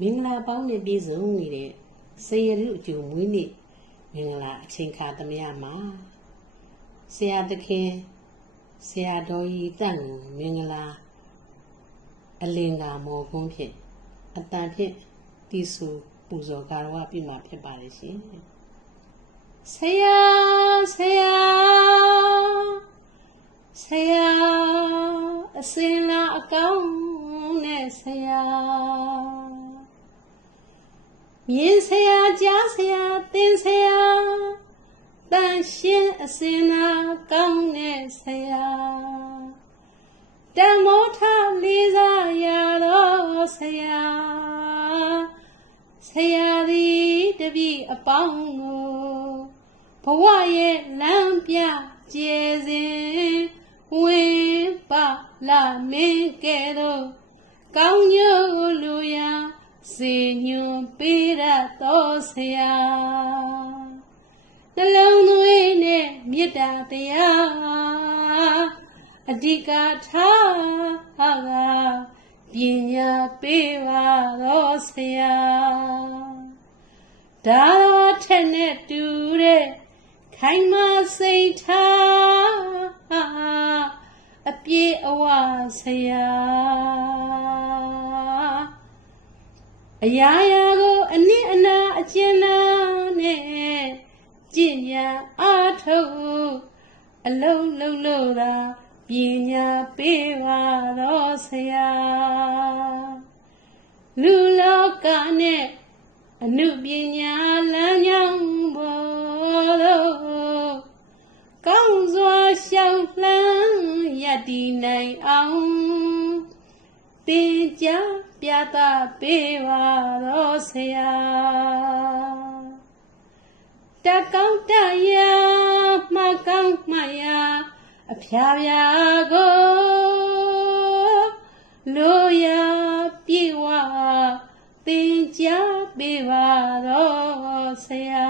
မင်္ဂလာပေါင်းနဲ့ပြည့်စုံနေတဲ့စေရရုအကျိုးမွေးနေ့မင်္ဂလာအချိန်ခါသမယမှာဆရာသခင်ဆရာတော်ကြီးတန့်ကိုမင်္ဂလာအလင်္ကာမော်ကွန်းဖြင့်အတန်ဖြင့်တီဆူပူဇော်ကာရဝပြုမှာဖြစ်ပါတယ်ရှင်ဆရာဆရာဆရာအစင်လာအကောင်းနဲ့ဆရာ မြင်ဆရာကြားဆရာသင်ဆရာတန်ရှင်းအစင်လာကောင်းနဲ့ဆရာတမောထလေးစားရတော့ဆရာဆရာသည်တပည့်အပေါင်းကိုဘဝရဲ့လမ်းပြကျဲစဉ်ဝင်းပလာမင်းကဲ့သို့ကောင်းညို့လူရာ စေညွန်ပေးရတော်ဆရာနှလုံးသွေးနဲ့မေတ္တာတရားအဓိကထားဟာကပညာပေးပါတော်ဆရာဒါတော်ထက်နဲ့တူတဲ့ခိုင်မစိတ်ထားအပြေအဝဆရာ အရာရာကိုအနစ်အနာအကျဉ်းနာနဲ့ကြည်ညာအားထုတ်အလုံးလုံးလို့သာပညာပေးပါတော့ဆရာလူလောကနဲ့အနုပညာလမ်းကြောင်းပေါ်တော့ကောင်းစွာရှောက်လှမ်းရည်တည်နိုင်အောင် တင်ကြပြတာပေးပါတော့ဆရာတကောင်းတရာမှကောင်းမှရာအဖျားပြာကိုလိုရာပြေဝတင်ကြပေးပါတော့ဆရာ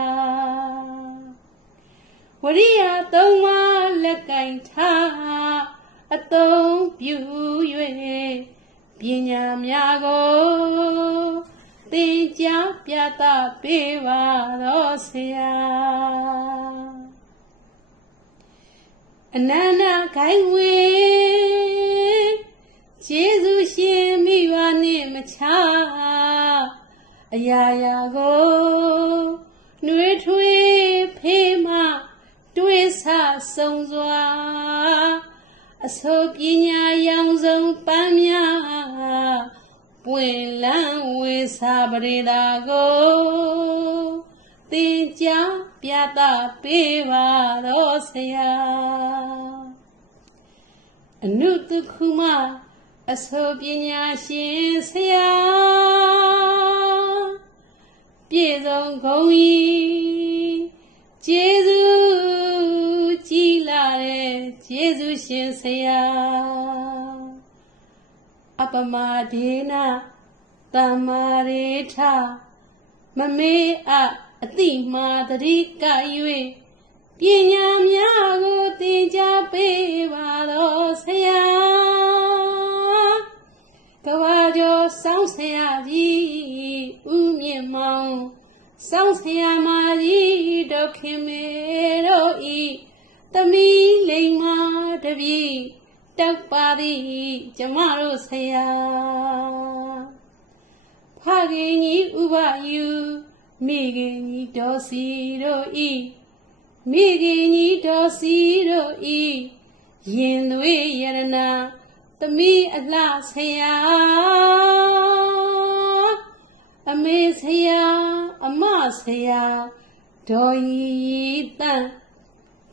ဝရိယသုံးပါးလက်ကင်ထားအသုံးပြု၍ ပညာများကိုသင်ကြားပြသပေးပါတော့ဆရာအနန္တခိုင်ဝေခြေဆုရှင်မိဘနှင့်မချအရာရာကိုနှွေထွေးဖေးမှတွေးဆဆုံစွာအဆိုပညာရောင်စုံပန်းများ ပွင့်လန်းဝေစာပရိသာကိုသင်ကြားပြသပေးပါတော့ဆရာအနုတခုမအဆိုပညာရှင်ဆရာပြည့်စုံဂုံကြီးကျေးဇူးကြီးလာတဲ့ကျေးဇူးရှင်ဆရာအ ပမဒေနတမ္မာရေထမမေးအအတိမာတရိက၍ပညာများကိုသင်ကြားပေးပါတော့ဆရာကဘာကျော်စောင်းဆရာကြီးဦးမြင့်မောင်စောင်းဆရာမကြီးဒေါခင်မေတို့ဤသမီးလိမ္မာတပြီ တောက်ပါသည်ကျမတို့ဆရာဖခင်ကြီးဥပယူမိခင်ကြီးတော်စီတို့ဤမိခင်ကြီးတော်စီတို့ဤရင်သွေးယရနာသမီးအလှဆရာအမေဆရာအမဆရာဒေါ်ရီတန်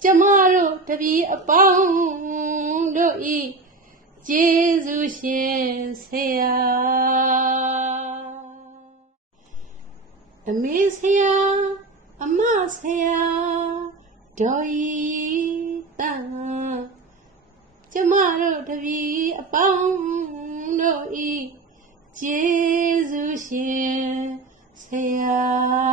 ကျမတို့တပည့်အပေါင်းတို့ဤကျေးဇူးရှင်ဆရာအမေဆရာအမဆရာဒေါ်ရီတန်ကျမတို့တပည့်အပေါင်းတို့ဤကျေးဇူးရှင်ဆရာ